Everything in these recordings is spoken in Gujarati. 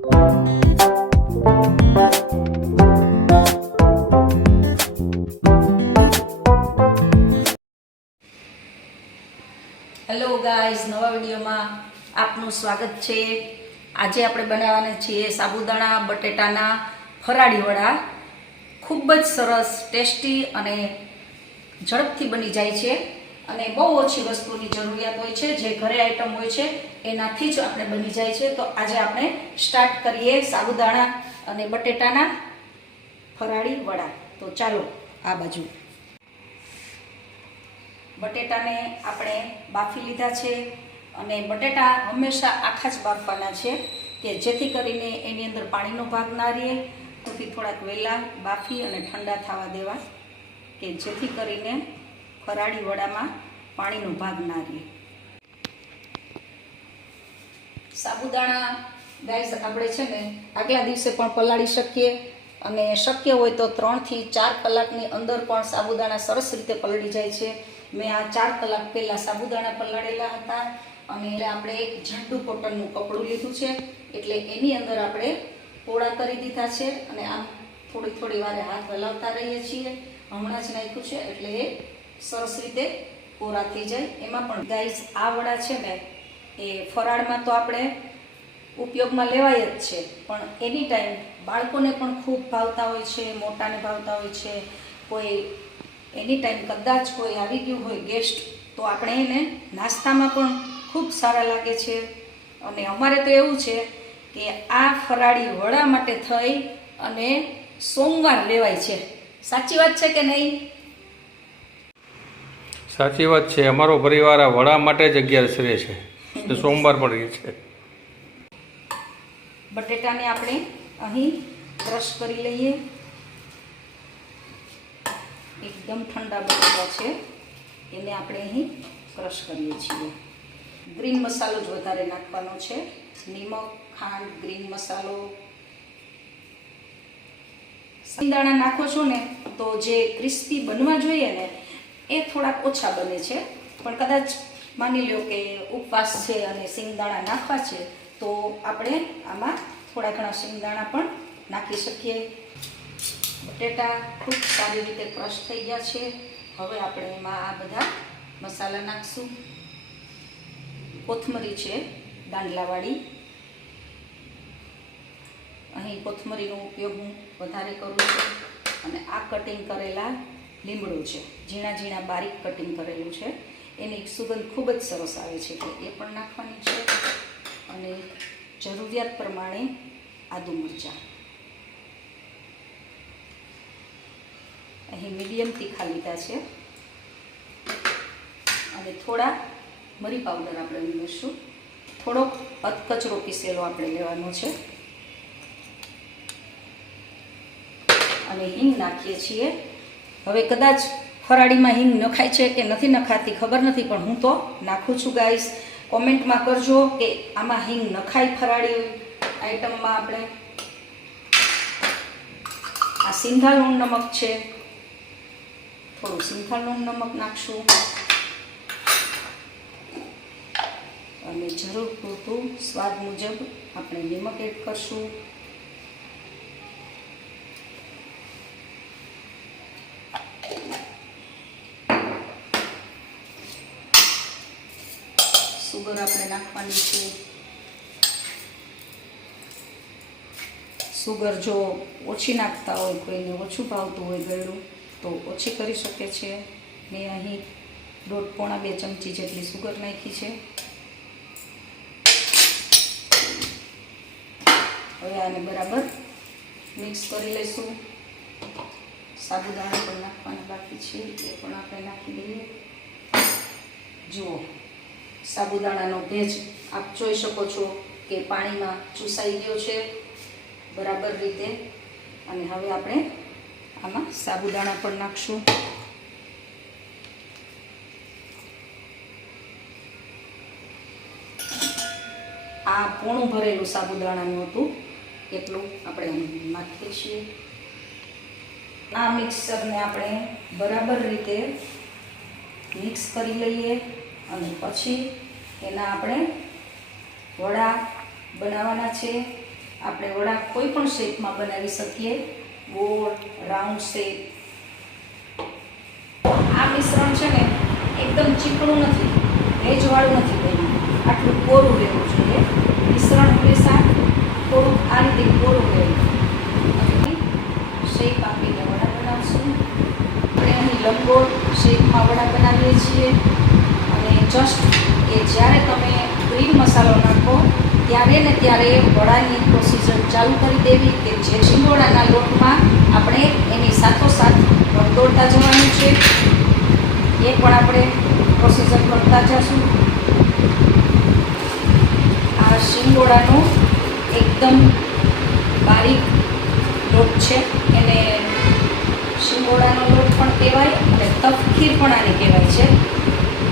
હેલો ગાઈઝ, નવા વિડીયોમાં આપનું સ્વાગત છે। આજે આપણે બનાવવાના છીએ સાબુદાણા બટેટાના ફરાળી વડા। ખૂબ જ સરસ, ટેસ્ટી અને ઝડપથી બની જાય છે અને બહુ ઓછી વસ્તુની જરૂરિયાત હોય છે। જે ઘરે આઈટમ હોય છે એનાથી જ આપણે બની જાય છે। તો આજે આપણે સ્ટાર્ટ કરીએ સાબુદાણા અને બટેટાના ફરાળી વડા। તો ચાલો આ બાજુ। બટેટાને આપણે બાફી લીધા છે અને બટેટા હંમેશા આખા જ બાફવાના છે કે જેથી કરીને એની અંદર પાણીનો ભાગ ના રહે। તેથી થોડાક વહેલા બાફી અને ઠંડા થવા દેવા કે જેથી કરીને ફરાળી વડામાં પાણીનો ભાગ ના રહે। સાબુદાણા ગાઈઝ આપણે છે ને આગલા દિવસે પણ પલાળી શકીએ અને શક્ય હોય તો 3 થી 4 કલાકની અંદર પણ સાબુદાણા સરસ રીતે પલળી જાય છે। મેં આ 4 કલાક પહેલાં સાબુદાણા પલાળેલા હતા અને આપણે એક જાડું કોટનનું કપડું લીધું છે એટલે એની અંદર આપણે પોળા કરી દીધા છે અને આમ થોડી થોડી વારે હાથ હલાવતા રહીએ છીએ। હમણાં જ નાખ્યું છે એટલે એ સરસ રીતે કોરા થઈ જાય। એમાં પણ ગાઈઝ આ વડા છે ને એ ફરાળમાં તો આપણે ઉપયોગમાં લેવાય જ છે, પણ એની ટાઈમ બાળકોને પણ ખૂબ ભાવતા હોય છે, મોટાને ભાવતા હોય છે। કોઈ એની ટાઈમ કદાચ કોઈ આવી ગયું હોય ગેસ્ટ તો આપણે એને નાસ્તામાં પણ ખૂબ સારા લાગે છે। અને અમારે તો એવું છે કે આ ફરાળી વડા માટે થઈ અને સોમવાર લેવાય છે। સાચી વાત છે કે નહીં? સાચી વાત છે। અમારો પરિવાર આ વડા માટે જ 11 રહે છે, સોમવાર પણ રહે છે। બટેટાને આપણે અહીં ક્રશ કરી લઈએ। એકદમ ઠંડા બટેટા છે એને આપણે અહીં ક્રશ કરીએ છીએ। ગ્રીન મસાલો જ વધારે નાખવાનો છે, નિમક, ખાંડ, ગ્રીન મસાલો। સિંગદાણા નાખો છો ને તો જે ક્રિસ્પી બનવા જોઈએ ને એ થોડાક ઓછા બને છે, પણ કદાચ માની લો કે ઉપવાસ છે અને સિંગદાણા નાખવા છે તો આપણે આમાં થોડા ઘણા સિંગદાણા પણ નાખી શકીએ। બટેટા ખૂબ સારી રીતે ક્રશ થઈ ગયા છે। હવે આપણે એમાં આ બધા મસાલા નાખશું। કોથમરી છે દાંડલાવાળી, અહીં કોથમરીનો ઉપયોગ હું વધારે કરું છું। અને આ કટિંગ કરેલા લીમડો છે, ઝીણા ઝીણા બારીક કટિંગ કરેલું છે, એની સુગંધ ખૂબ જ સરસ આવે છે એટલે એ પણ નાખવાની છે। અને જરૂરિયાત પ્રમાણે આદુ મરચાં, અહીં મીડિયમ તીખા લીધા છે અને થોડા મરી પાવડર આપણે ઉમેરશું। થોડોક અધકચરો પીસેલો આપણે લેવાનો છે અને હિંગ નાખીએ છીએ। હવે કદાચ ફરાળીમાં હિંગ નખાય છે કે નથી નખાતી ખબર નથી, પણ હું તો નાખું છું ગાઈસ। કોમેન્ટમાં કરજો કે આમાં હિંગ નખાય ફરાળી આઈટમમાં। આપણે આ સિંધાલુણ નમક છે, થોડું સિંધાલુણ નમક નાખશું અને જરૂર પૂરતું સ્વાદ મુજબ આપણે નિમક એડ કરશું। સુગર આપણે નાખવાની છે। સુગર જો ઓછી નાખતા હોય, કોઈને ઓછું ભાવતું હોય ગળ્યું તો ઓછી કરી શકે છે। મેં અહીં 1.5-2 ચમચી જેટલી સુગર નાખી છે। હવે આને બરાબર મિક્સ કરી લઈશું। સાબુદાણા પણ નાખવાના બાકી છે, એ પણ આપણે નાખી દઈએ। જુઓ, સાબુદાણાનો ભેજ આપ જોઈ શકો છો કે પાણીમાં ચૂસાઈ ગયો છે બરાબર રીતે। અને હવે આપણે આમાં સાબુદાણા પણ નાખશું। આ પોણું ભરેલું સાબુદાણાનું હતું એટલું આપણે નાખીએ છીએ। આ મિક્સરને આપણે બરાબર રીતે મિક્સ કરી લઈએ અને પછી એના આપણે વડા બનાવવાના છે। આપણે વડા કોઈ પણ શેપમાં બનાવી શકીએ, ગોળ, રાઉન્ડ શેપ. આ મિશ્રણ છે ને એકદમ ચીકણું નથી, ભેજવાળું નથી બન્યું, આટલું કોરું રહેવું જોઈએ. મિશ્રણ હંમેશા થોડુંક આ રીતે કોરું રહેવું. અને શેપ આપીને વડા બનાવશું. આપણે અહીં લંબગોળ શેપમાં વડા બનાવીએ છીએ. અને જસ્ટ કે જ્યારે તમે ગ્રીન મસાલો નાખો ત્યારે ને ત્યારે વડાની પ્રોસીજર ચાલુ કરી દેવી કે જે શિંગોડાના લોટમાં આપણે એની સાથોસાથ રગદોળતા જવાનું છે. એ પણ આપણે પ્રોસીજર કરતા જશું. આ શિંગોડાનો એકદમ બારીક લોટ છે, એને શિંગોડાનો લોટ પણ કહેવાય અને તપખીર પણ આને કહેવાય છે.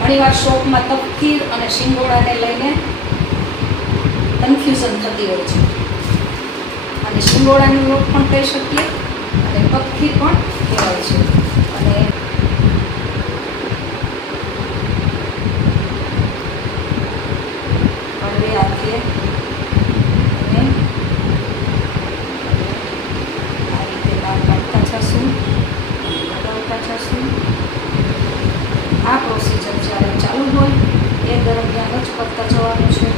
ઘણીવાર શોપમાં તપખીર અને શિંગોડાને લઈને કન્ફ્યુઝન થતી હોય છે. અને શિંગોડાનો લોટ પણ કહી શકીએ અને તપખીર પણ કહેવાય છે. અને હળવે હાથે અને આ રીતે બહાર કાઢતા જશું, લગાવતા જશું. આ પ્રોસીજર જ્યારે ચાલુ હોય એ દરમિયાન જ કરતા જવાનું છે.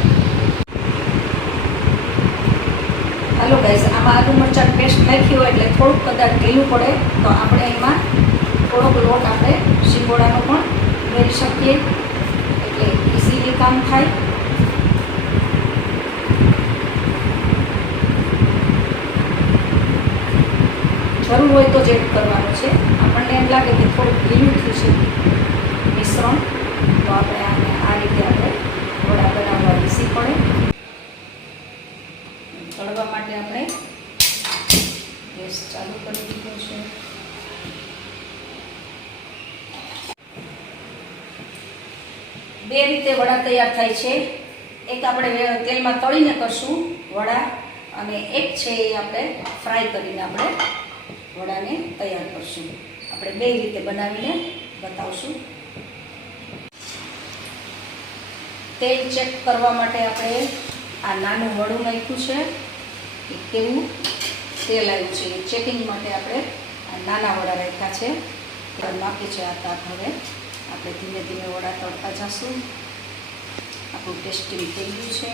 હાલો ગાઈઝ, આમાં આદુ મરચાં પેસ્ટ નાખી હોય એટલે થોડુંક કદાચ ઢીલું પડે તો આપણે એમાં થોડોક લોટ આપણે શિંગોડાનો પણ ઉમેરી શકીએ એટલે ઇઝીલી કામ થાય. જરૂર હોય તો જ એડ કરવાનું છે. આપણને એમ લાગે કે થોડુંક ઢીલું થયું છે મિશ્રણ તો આપણે આને આ રીતે આપણે વડા બનાવવા ઈઝી પડે. તળવા માટે આપણે ગેસ ચાલુ કરી દીધો છે. બે રીતે વડા તૈયાર થાય છે. એક આપણે તેલમાં તળીને કરશું વડા, અને એક છે એ આપણે ફ્રાય કરીને આપણે વડાને તૈયાર કરશું. આપણે બે રીતે બનાવીને બતાવશું. તેલ ચેક કરવા માટે આપણે આ નાનું વડું નાખ્યું છે કે કેવું તેલ આવ્યું છે એ ચેકિંગ માટે આપણે આ નાના વડા રાખ્યા છે. માપી છે આ તાપ. હવે આપણે ધીમે ધીમે વડા તળતા જશું. આપણું ટેસ્ટિંગ થઈ ગયું છે.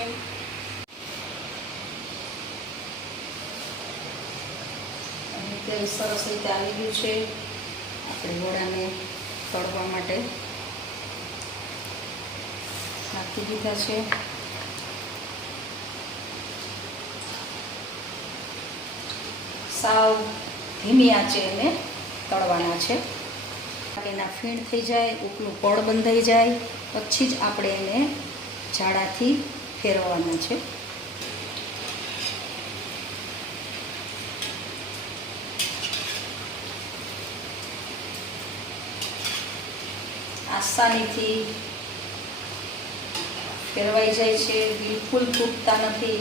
અને તેલ સરસ રીતે આવી ગયું છે. આપણે વડાને તળવા માટે નાખી દીધા છે. સાવ ધીમી આંચે એને તળવાના છે. એના ફીણ થઈ જાય, ઉપલું પડ બંધાઈ જાય પછી જ આપણે એને જાડાથી ફેરવવાના છે. આસાનીથી ફેરવાઈ જાય છે, બિલકુલ તૂટતા નથી.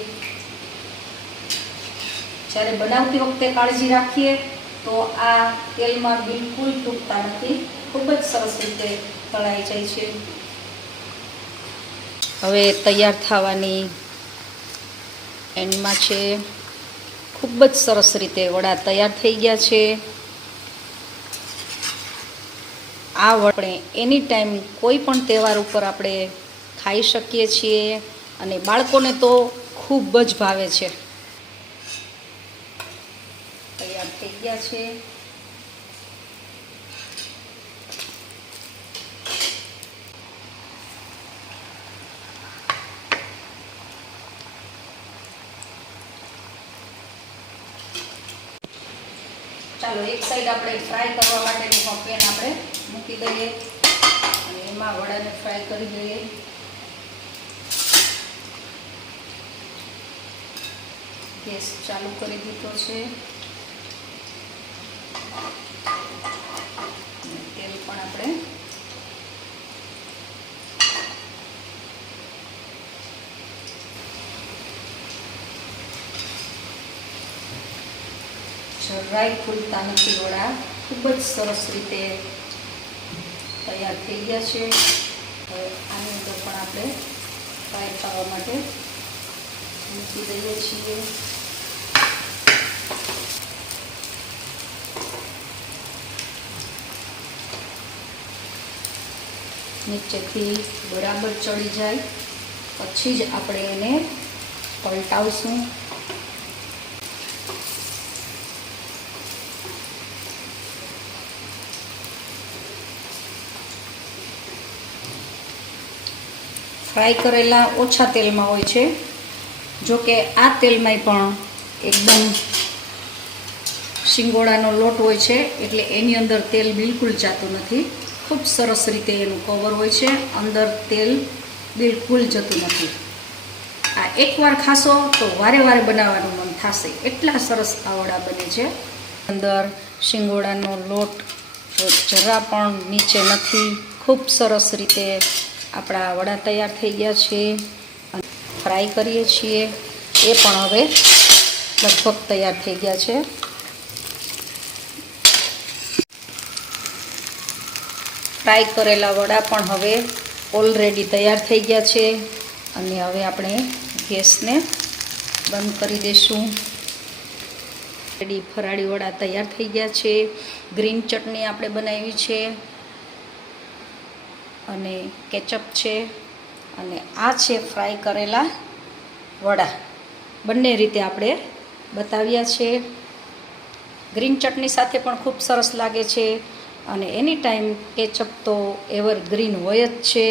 જ્યારે બનાવતી વખતે કાળજી રાખીએ તો આ તેલમાં બિલકુલ તૂટતા નથી, ખૂબ જ સરસ રીતે તળાઈ જાય છે. હવે તૈયાર થવાની એન્ડમાં છે. ખૂબ જ સરસ રીતે વડા તૈયાર થઈ ગયા છે. આ વડા આપણે એની ટાઈમ કોઈ પણ તહેવાર ઉપર આપણે ખાઈ શકીએ છીએ અને બાળકોને તો ખૂબ જ ભાવે છે. તૈયાર થઈ ગયા છે. ચાલો એક સાઈડ આપણે ફ્રાય કરવા માટેનું પેન આપણે મૂકી દઈએ અને એમાં વડાને ફ્રાય કરી દઈએ. ગેસ ચાલુ કરી દીધો છે. તેલ પણ આપણે જરાય ફૂલતા નથી. વડા ખૂબ જ સરસ રીતે તૈયાર થઈ ગયા છે. હવે આની અંદર પણ આપણે ફ્રાય થવા માટે મૂકી દઈએ છીએ. નીચેથી બરાબર ચડી જાય પછી જ આપણે એને પલટાવશું. ફ્રાય કરેલા ઓછા તેલમાં હોય છે, જો કે આ તેલમાંય પણ એકદમ શિંગોડાનો લોટ હોય છે એટલે એની અંદર તેલ બિલકુલ જાતું નથી. ખૂબ સરસ રીતે એનું કવર હોય છે, અંદર તેલ બિલકુલ જતું નથી. આ એકવાર ખાશો તો વારે વારે બનાવવાનું મન થશે, એટલા સરસ આ વડા બને છે. અંદર શિંગોડાનો લોટ જરા પણ નીચે નથી. ખૂબ સરસ રીતે આપણા વડા તૈયાર થઈ ગયા છે. ફ્રાય કરીએ છીએ એ પણ હવે લગભગ તૈયાર થઈ ગયા છે. ફ્રાય કરેલા વડા પણ હવે ઓલરેડી તૈયાર થઈ ગયા છે અને હવે આપણે ગેસને બંધ કરી દઈશું. રેડી ફરાળી વડા તૈયાર થઈ ગયા છે. ગ્રીન ચટણી આપણે બનાવી છે અને કેચઅપ છે અને આ છે ફ્રાય કરેલા વડા. બંને રીતે આપણે બતાવ્યા છે. ગ્રીન ચટણી સાથે પણ ખૂબ સરસ લાગે છે અને એની ટાઈમ કેચઅપ તો એવર ગ્રીન હોય જ છે.